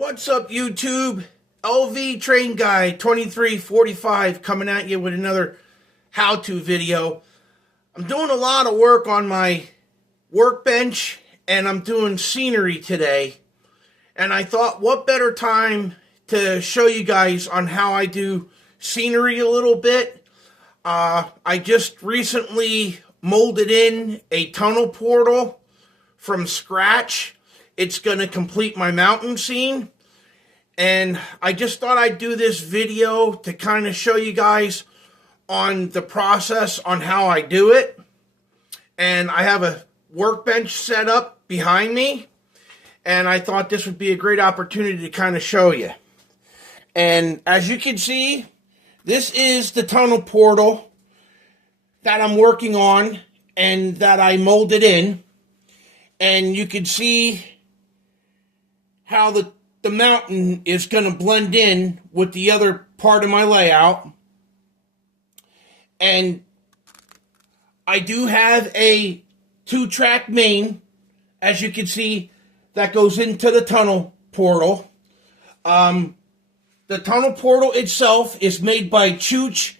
What's up, YouTube? LV Train Guy 2345 coming at you with another how-to video. I'm doing a lot of work on my workbench and I'm doing scenery today. And I thought, what better time to show you guys on how I do scenery a little bit. I just recently molded in a tunnel portal from scratch. It's going to complete my mountain scene. And I just thought I'd do this video to kind of show you guys on the process on how I do it. And I have a workbench set up behind me. And I thought this would be a great opportunity to kind of show you. And as you can see, this is the tunnel portal that I'm working on and that I molded in. And you can see how the mountain is going to blend in with the other part of my layout. And I do have a 2-track main, as you can see, that goes into the tunnel portal. The tunnel portal itself is made by Chooch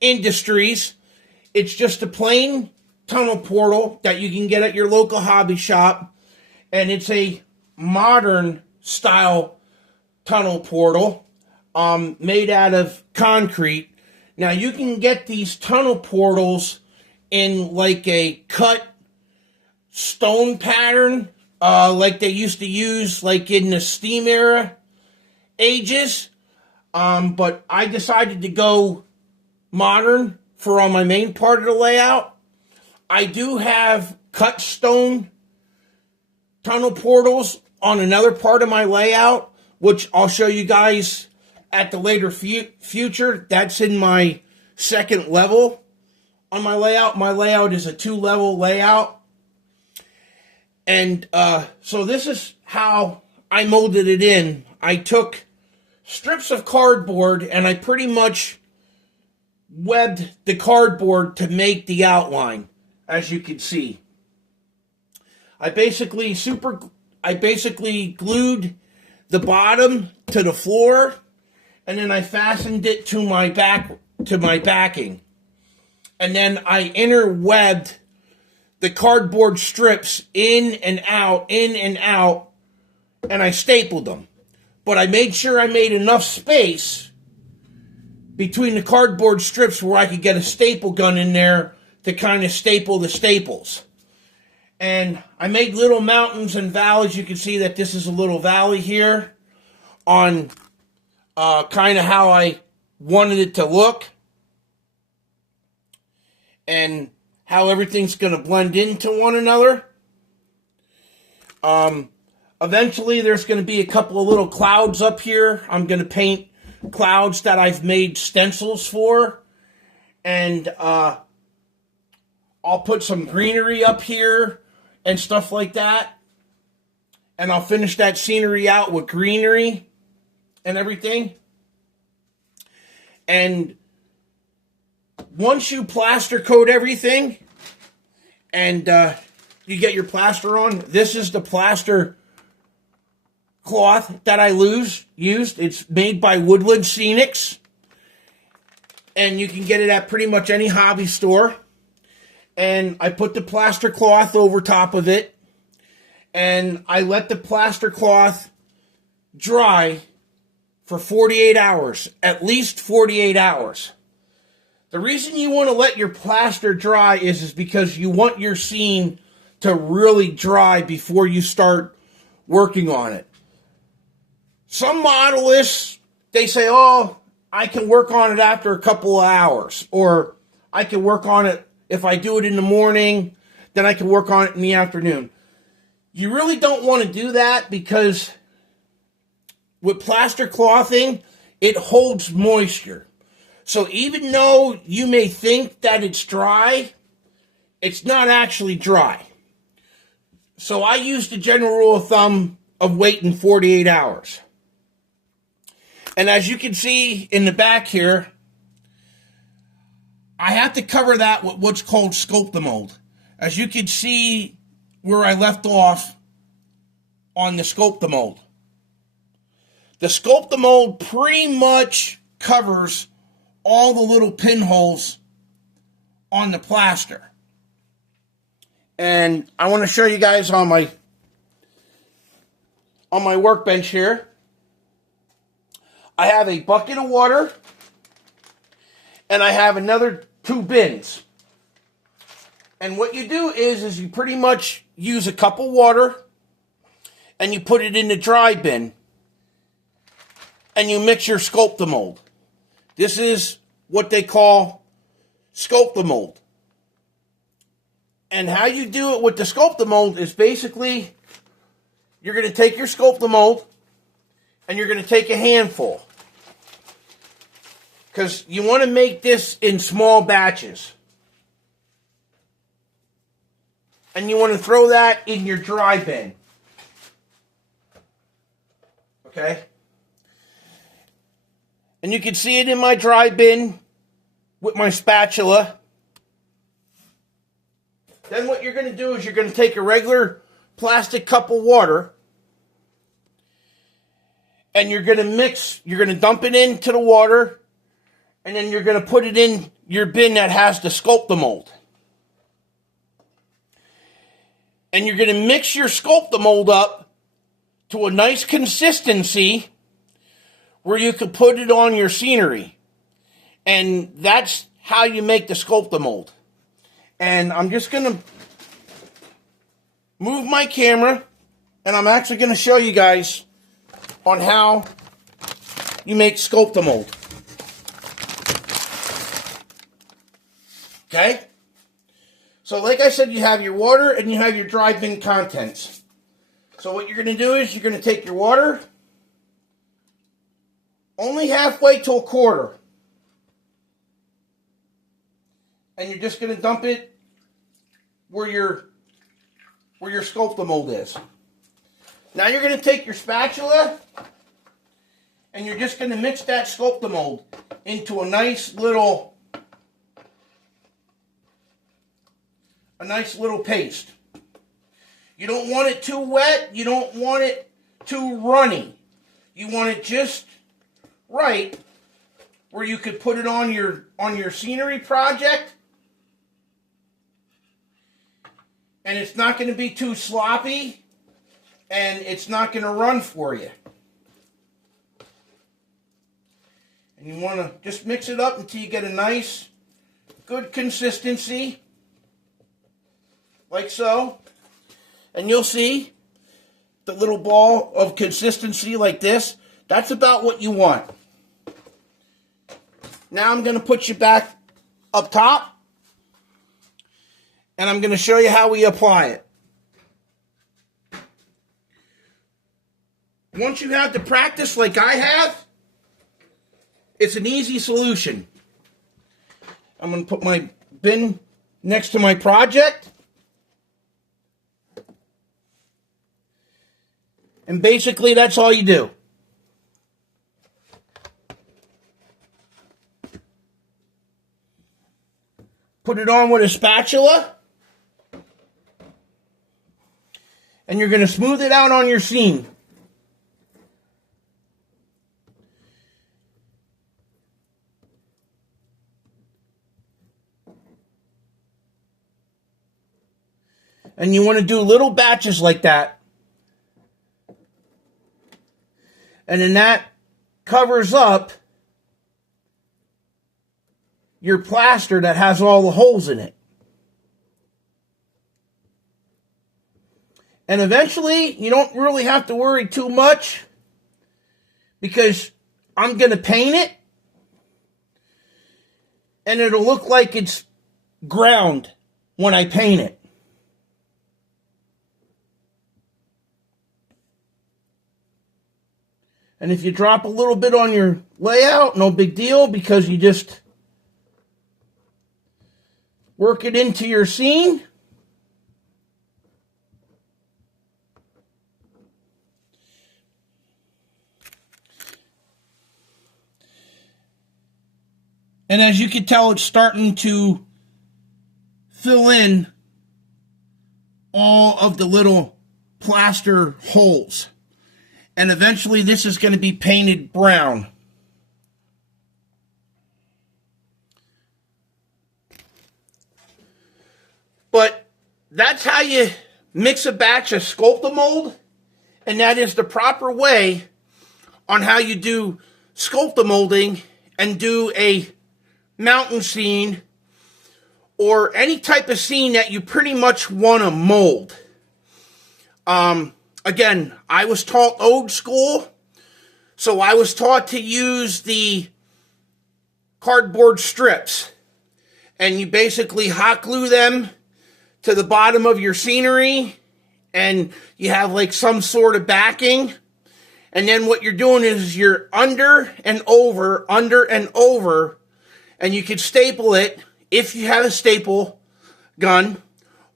Industries. It's just a plain tunnel portal that you can get at your local hobby shop. And it's a modern style tunnel portal made out of concrete. Now you can get these tunnel portals in like a cut stone pattern like they used to use like in the steam era ages. But I decided to go modern for on my main part of the layout. I do have cut stone tunnel portals on another part of my layout, which I'll show you guys at the later future. That's in my second level on my layout. My layout is a 2-level layout. And so this is how I molded it in. I took strips of cardboard and I pretty much webbed the cardboard to make the outline, as you can see. I basically glued the bottom to the floor, and then I fastened it to my backing. And then I interwebbed the cardboard strips in and out, and I stapled them. But I made sure I made enough space between the cardboard strips where I could get a staple gun in there to kind of staple the staples. And I made little mountains and valleys. You can see that this is a little valley here on kind of how I wanted it to look. And how everything's going to blend into one another. Eventually there's going to be a couple of little clouds up here. I'm going to paint clouds that I've made stencils for. And I'll put some greenery up here and stuff like that. And I'll finish that scenery out with greenery and everything. And once you plaster coat everything and you get your plaster on, this is the plaster cloth that I used. It's made by Woodland Scenics. And you can get it at pretty much any hobby store. And I put the plaster cloth over top of it. And I let the plaster cloth dry for 48 hours. At least 48 hours. The reason you want to let your plaster dry is because you want your scene to really dry before you start working on it. Some modelists, they say, oh, I can work on it after a couple of hours. Or I can work on it if I do it in the morning, then I can work on it in the afternoon. You really don't want to do that because with plaster clothing, it holds moisture. So even though you may think that it's dry, it's not actually dry. So I use the general rule of thumb of waiting 48 hours. And as you can see in the back here, I have to cover that with what's called sculpta mold. As you can see where I left off on the sculpta mold. The sculpta mold pretty much covers all the little pinholes on the plaster. And I want to show you guys on my workbench here. I have a bucket of water and I have another 2 bins. And what you do is you pretty much use a cup of water and you put it in the dry bin and you mix your sculpta mold. This is what they call sculpta mold. And how you do it with the sculpta mold is basically you're going to take your sculpta mold and you're going to take a handful. Because you want to make this in small batches. And you want to throw that in your dry bin. Okay? And you can see it in my dry bin with my spatula. Then what you're going to do is you're going to take a regular plastic cup of water and you're going to dump it into the water, and then you're going to put it in your bin that has the sculpta mold. And you're going to mix your sculpta mold up to a nice consistency where you can put it on your scenery. And that's how you make the sculpta mold. And I'm just going to move my camera, and I'm actually going to show you guys on how you make sculpta mold. Okay? So like I said, you have your water and you have your dry bin contents. So what you're going to do is you're going to take your water only halfway to a quarter. And you're just going to dump it where your sculpta mold is. Now you're going to take your spatula and you're just going to mix that sculpta mold into a nice little paste. You don't want it too wet. You don't want it too runny. You want it just right where you could put it on your scenery project. And it's not going to be too sloppy, and it's not going to run for you. And you want to just mix it up until you get a nice, good consistency, like so. And you'll see the little ball of consistency like this. That's about what you want. Now I'm going to put you back up top. And I'm going to show you how we apply it. Once you have the practice like I have, it's an easy solution. I'm going to put my bin next to my project. And basically that's all you do. Put it on with a spatula. And you're going to smooth it out on your scene. And you want to do little batches like that. And then that covers up your plaster that has all the holes in it. And eventually, you don't really have to worry too much because I'm going to paint it and it'll look like it's ground when I paint it. And if you drop a little bit on your layout, no big deal because you just work it into your scene. And as you can tell, it's starting to fill in all of the little plaster holes. And eventually this is going to be painted brown. But that's how you mix a batch of sculpta mold, and that is the proper way on how you do sculpta molding and do a mountain scene or any type of scene that you pretty much want to mold. Again, I was taught old school, so I was taught to use the cardboard strips, and you basically hot glue them to the bottom of your scenery, and you have like some sort of backing, and then what you're doing is you're under and over, and you can staple it if you have a staple gun,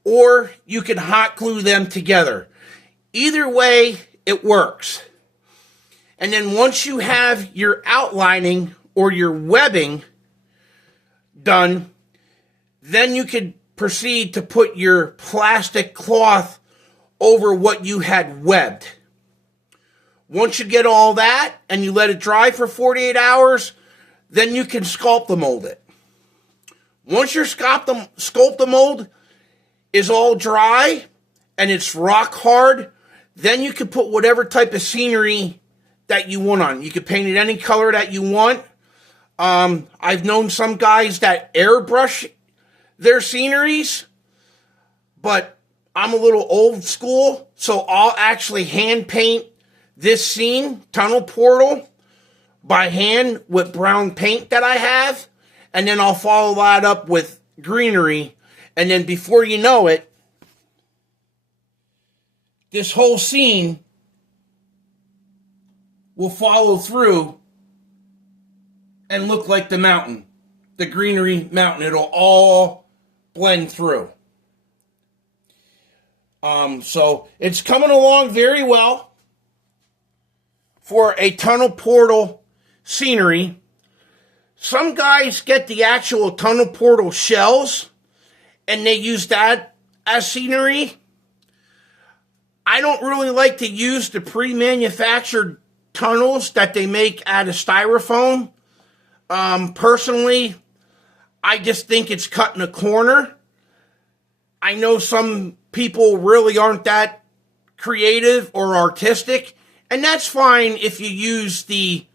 or you can hot glue them together. Either way, it works. And then once you have your outlining or your webbing done, then you can proceed to put your plastic cloth over what you had webbed. Once you get all that and you let it dry for 48 hours, then you can sculpta mold it. Once your sculpta mold is all dry and it's rock hard, then you can put whatever type of scenery that you want on. You can paint it any color that you want. I've known some guys that airbrush their sceneries, but I'm a little old school, so I'll actually hand paint this scene, Tunnel Portal, by hand with brown paint that I have, and then I'll follow that up with greenery, and then before you know it, this whole scene will follow through and look like the mountain, the greenery mountain. It'll all blend through. So it's coming along very well for a tunnel portal scenery. Some guys get the actual tunnel portal shells and they use that as scenery. I don't really like to use the pre-manufactured tunnels that they make out of styrofoam. Personally, I just think it's cutting a corner. I know some people really aren't that creative or artistic, and that's fine if you use the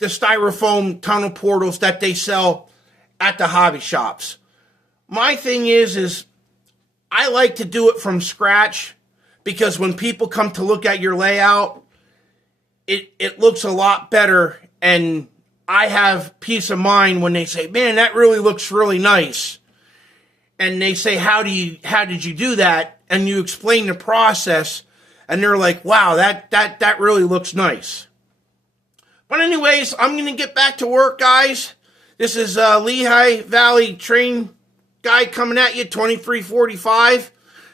styrofoam tunnel portals that they sell at the hobby shops. My thing is I like to do it from scratch, because when people come to look at your layout, it looks a lot better, and I have peace of mind when they say, man, that really looks really nice. And they say, how did you do that? And you explain the process, and they're like, wow, that really looks nice. But anyways, I'm going to get back to work, guys. This is Lehigh Valley Train Guy coming at you, 2345.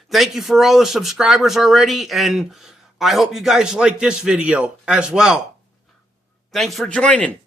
Thank you for all the subscribers already, and I hope you guys like this video as well. Thanks for joining.